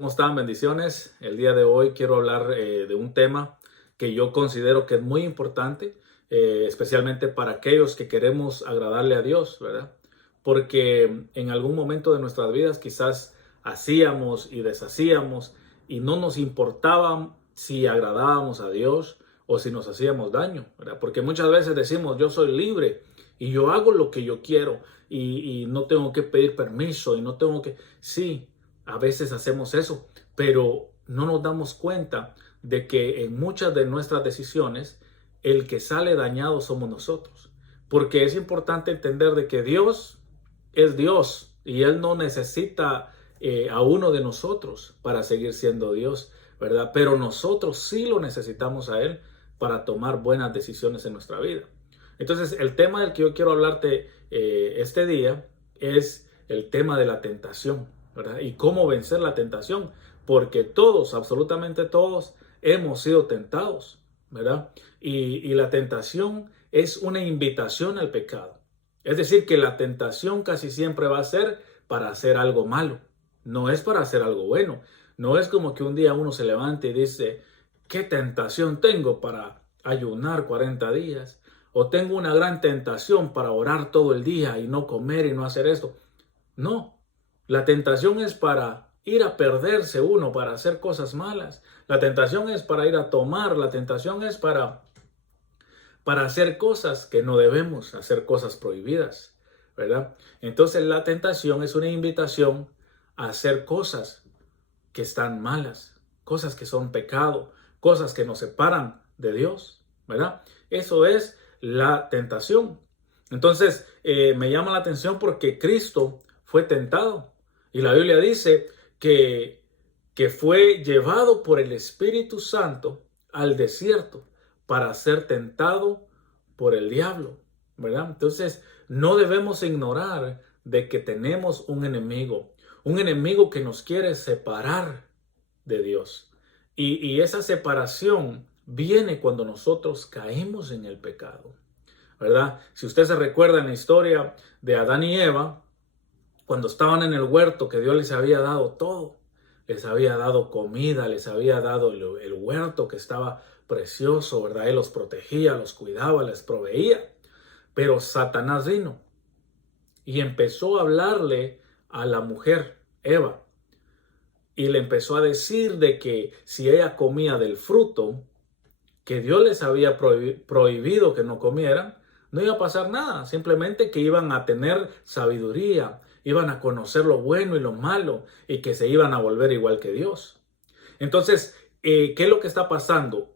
¿Cómo están? Bendiciones. El día de hoy quiero hablar de un tema que yo considero que es muy importante, especialmente para aquellos que queremos agradarle a Dios, ¿verdad? Porque en algún momento de nuestras vidas quizás hacíamos y deshacíamos y no nos importaba si agradábamos a Dios o si nos hacíamos daño, ¿verdad? Porque muchas veces decimos, yo soy libre y yo hago lo que yo quiero y no tengo que pedir permiso y no tengo que... Sí. A veces hacemos eso, pero no nos damos cuenta de que en muchas de nuestras decisiones el que sale dañado somos nosotros. Porque es importante entender de que Dios es Dios y Él no necesita a uno de nosotros para seguir siendo Dios, ¿verdad? Pero nosotros sí lo necesitamos a Él para tomar buenas decisiones en nuestra vida. Entonces, el tema del que yo quiero hablarte este día es el tema de la tentación, ¿verdad? Y cómo vencer la tentación, porque todos, absolutamente todos, hemos sido tentados, ¿verdad? Y la tentación es una invitación al pecado. Es decir, que la tentación casi siempre va a ser para hacer algo malo, no es para hacer algo bueno. No es como que un día uno se levante y dice, ¿qué tentación tengo para ayunar 40 días? O tengo una gran tentación para orar todo el día y no comer y no hacer esto. No, la tentación es para ir a perderse uno, para hacer cosas malas. La tentación es para ir a tomar, la tentación es para hacer cosas que no debemos, hacer cosas prohibidas, ¿verdad? Entonces la tentación es una invitación a hacer cosas que están malas, cosas que son pecado, cosas que nos separan de Dios, ¿verdad? Eso es la tentación. Entonces, me llama la atención porque Cristo fue tentado y la Biblia dice que, que fue llevado por el Espíritu Santo al desierto para ser tentado por el diablo, ¿verdad? Entonces, no debemos ignorar de que tenemos un enemigo que nos quiere separar de Dios. Y esa separación viene cuando nosotros caemos en el pecado, ¿verdad? Si usted se recuerda en la historia de Adán y Eva, cuando estaban en el huerto que Dios les había dado todo, les había dado comida, les había dado el huerto que estaba precioso, ¿verdad? Él los protegía, los cuidaba, les proveía. Pero Satanás vino y empezó a hablarle a la mujer, Eva, y le empezó a decir de que si ella comía del fruto que Dios les había prohibido que no comieran, no iba a pasar nada, simplemente que iban a tener sabiduría, iban a conocer lo bueno y lo malo y que se iban a volver igual que Dios. Entonces, ¿qué es lo que está pasando?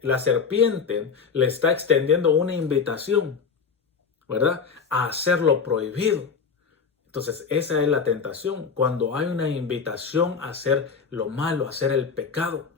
La serpiente le está extendiendo una invitación, ¿verdad? A hacer lo prohibido. Entonces, esa es la tentación, cuando hay una invitación a hacer lo malo, a hacer el pecado.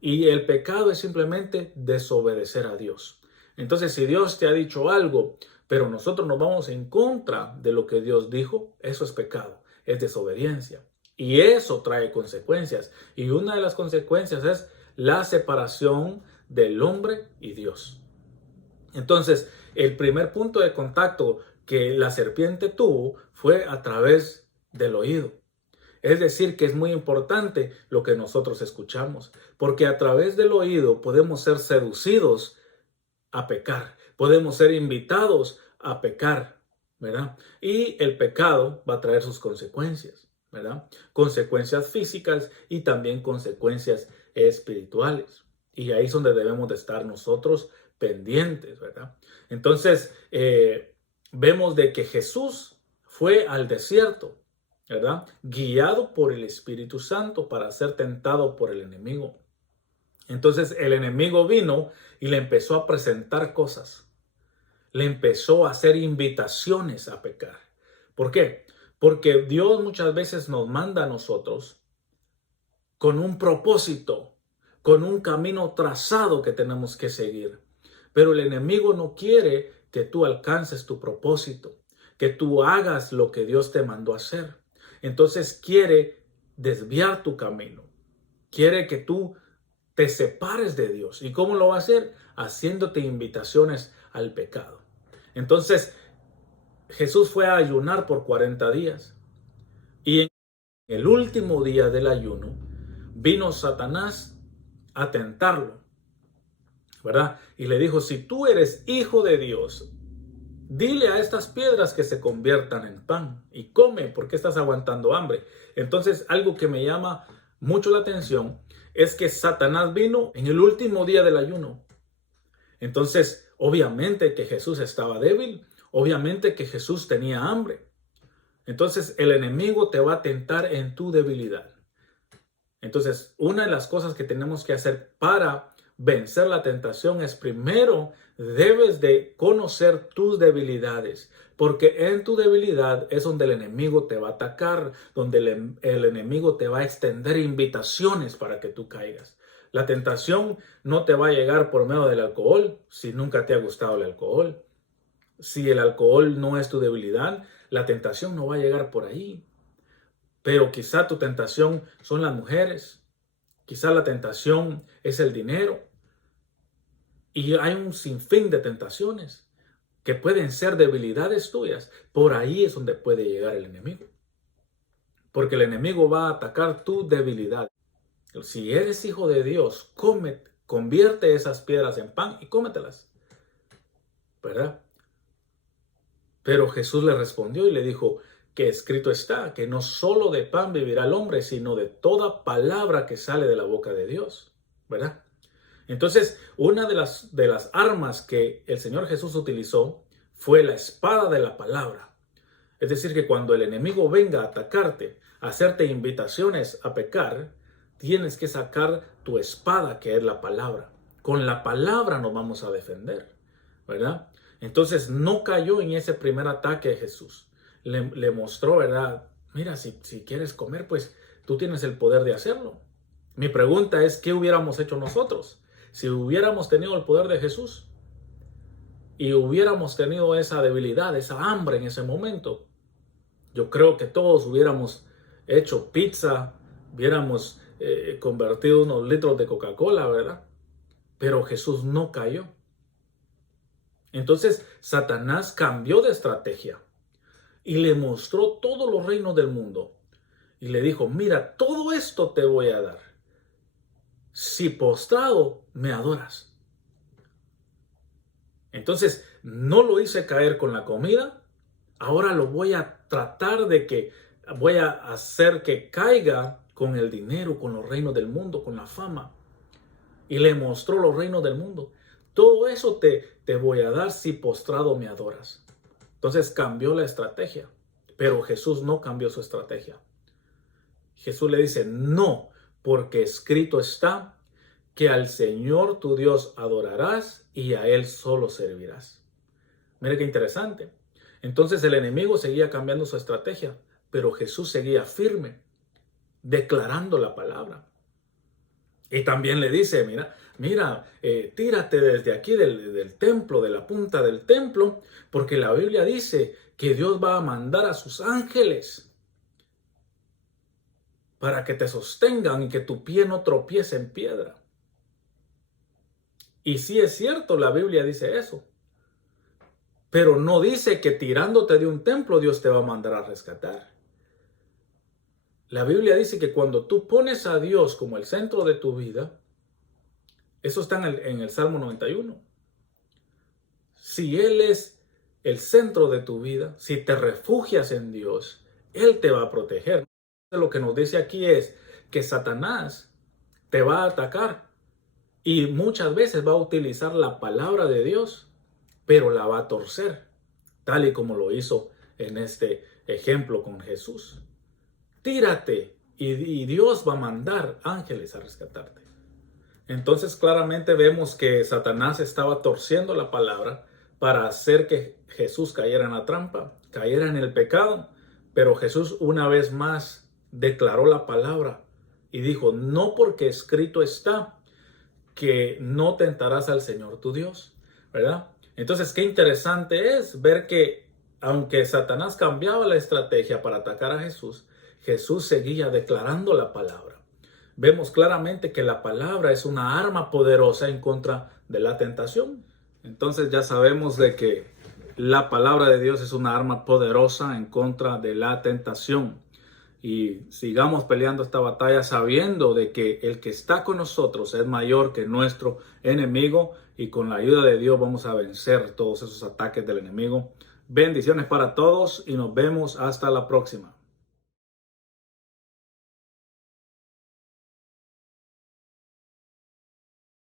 Y el pecado es simplemente desobedecer a Dios. Entonces, si Dios te ha dicho algo, pero nosotros nos vamos en contra de lo que Dios dijo, eso es pecado, es desobediencia. Y eso trae consecuencias. Y una de las consecuencias es la separación del hombre y Dios. Entonces, el primer punto de contacto que la serpiente tuvo fue a través del oído. Es decir, que es muy importante lo que nosotros escuchamos, porque a través del oído podemos ser seducidos a pecar, podemos ser invitados a pecar, ¿verdad? Y el pecado va a traer sus consecuencias, ¿verdad? Consecuencias físicas y también consecuencias espirituales. Y ahí es donde debemos de estar nosotros pendientes, ¿verdad? Entonces, vemos de que Jesús fue al desierto, ¿verdad? Guiado por el Espíritu Santo para ser tentado por el enemigo. Entonces el enemigo vino y le empezó a presentar cosas. Le empezó a hacer invitaciones a pecar. ¿Por qué? Porque Dios muchas veces nos manda a nosotros con un propósito, con un camino trazado que tenemos que seguir. Pero el enemigo no quiere que tú alcances tu propósito, que tú hagas lo que Dios te mandó a hacer. Entonces quiere desviar tu camino. Quiere que tú te separes de Dios. ¿Y cómo lo va a hacer? Haciéndote invitaciones al pecado. Entonces, Jesús fue a ayunar por 40 días. Y El último día del ayuno, vino Satanás a tentarlo, ¿verdad? Y le dijo, si tú eres hijo de Dios, dile a estas piedras que se conviertan en pan y come, porque estás aguantando hambre. Entonces, algo que me llama mucho la atención es que Satanás vino en el último día del ayuno. Entonces, obviamente que Jesús estaba débil, obviamente que Jesús tenía hambre. Entonces, el enemigo te va a tentar en tu debilidad. Entonces, una de las cosas que tenemos que hacer para vencer la tentación es primero debes de conocer tus debilidades, porque en tu debilidad es donde el enemigo te va a atacar, donde el enemigo te va a extender invitaciones para que tú caigas. La tentación no te va a llegar por medio del alcohol, si nunca te ha gustado el alcohol. Si el alcohol no es tu debilidad, la tentación no va a llegar por ahí. Pero quizá tu tentación son las mujeres, quizá la tentación es el dinero. Y hay un sinfín de tentaciones que pueden ser debilidades tuyas. Por ahí es donde puede llegar el enemigo. Porque el enemigo va a atacar tu debilidad. Si eres hijo de Dios, convierte esas piedras en pan y cómetelas, ¿verdad? Pero Jesús le respondió y le dijo que escrito está, que no solo de pan vivirá el hombre, sino de toda palabra que sale de la boca de Dios, ¿verdad? Entonces, una de las armas que el Señor Jesús utilizó fue la espada de la palabra. Es decir, que cuando el enemigo venga a atacarte, a hacerte invitaciones a pecar, tienes que sacar tu espada, que es la palabra. Con la palabra nos vamos a defender, ¿verdad? Entonces no cayó en ese primer ataque de Jesús. Le mostró, ¿verdad? Mira, si quieres comer, pues tú tienes el poder de hacerlo. Mi pregunta es, ¿qué hubiéramos hecho nosotros? Si hubiéramos tenido el poder de Jesús y hubiéramos tenido esa debilidad, esa hambre en ese momento, yo creo que todos hubiéramos hecho pizza, hubiéramos convertido unos litros de Coca-Cola, ¿verdad? Pero Jesús no cayó. Entonces Satanás cambió de estrategia y le mostró todos los reinos del mundo. Y le dijo, mira, todo esto te voy a dar si postrado me adoras. Entonces no lo hice caer con la comida, ahora lo voy a tratar voy a hacer que caiga con el dinero, con los reinos del mundo, con la fama. Y le mostró los reinos del mundo. Todo eso te voy a dar si postrado me adoras. Entonces cambió la estrategia, pero Jesús no cambió su estrategia. Jesús le dice, no, porque escrito está que al Señor tu Dios adorarás y a Él solo servirás. Mire qué interesante. Entonces el enemigo seguía cambiando su estrategia, pero Jesús seguía firme, declarando la palabra. Y también le dice, mira, tírate desde aquí del templo, de la punta del templo, porque la Biblia dice que Dios va a mandar a sus ángeles para que te sostengan y que tu pie no tropiece en piedra. Y sí es cierto, la Biblia dice eso. Pero no dice que tirándote de un templo Dios te va a mandar a rescatar. La Biblia dice que cuando tú pones a Dios como el centro de tu vida, eso está en el Salmo 91. Si Él es el centro de tu vida, si te refugias en Dios, Él te va a proteger. Lo que nos dice aquí es que Satanás te va a atacar y muchas veces va a utilizar la palabra de Dios, pero la va a torcer, tal y como lo hizo en este ejemplo con Jesús. Tírate y Dios va a mandar ángeles a rescatarte. Entonces claramente vemos que Satanás estaba torciendo la palabra para hacer que Jesús cayera en la trampa, cayera en el pecado. Pero Jesús una vez más declaró la palabra y dijo, no porque escrito está que no tentarás al Señor tu Dios, ¿verdad? Entonces qué interesante es ver que aunque Satanás cambiaba la estrategia para atacar a Jesús, Jesús seguía declarando la palabra. Vemos claramente que la palabra es una arma poderosa en contra de la tentación. Entonces ya sabemos de que la palabra de Dios es una arma poderosa en contra de la tentación. y sigamos peleando esta batalla sabiendo de que el que está con nosotros es mayor que nuestro enemigo y con la ayuda de Dios vamos a vencer todos esos ataques del enemigo. Bendiciones para todos y nos vemos hasta la próxima.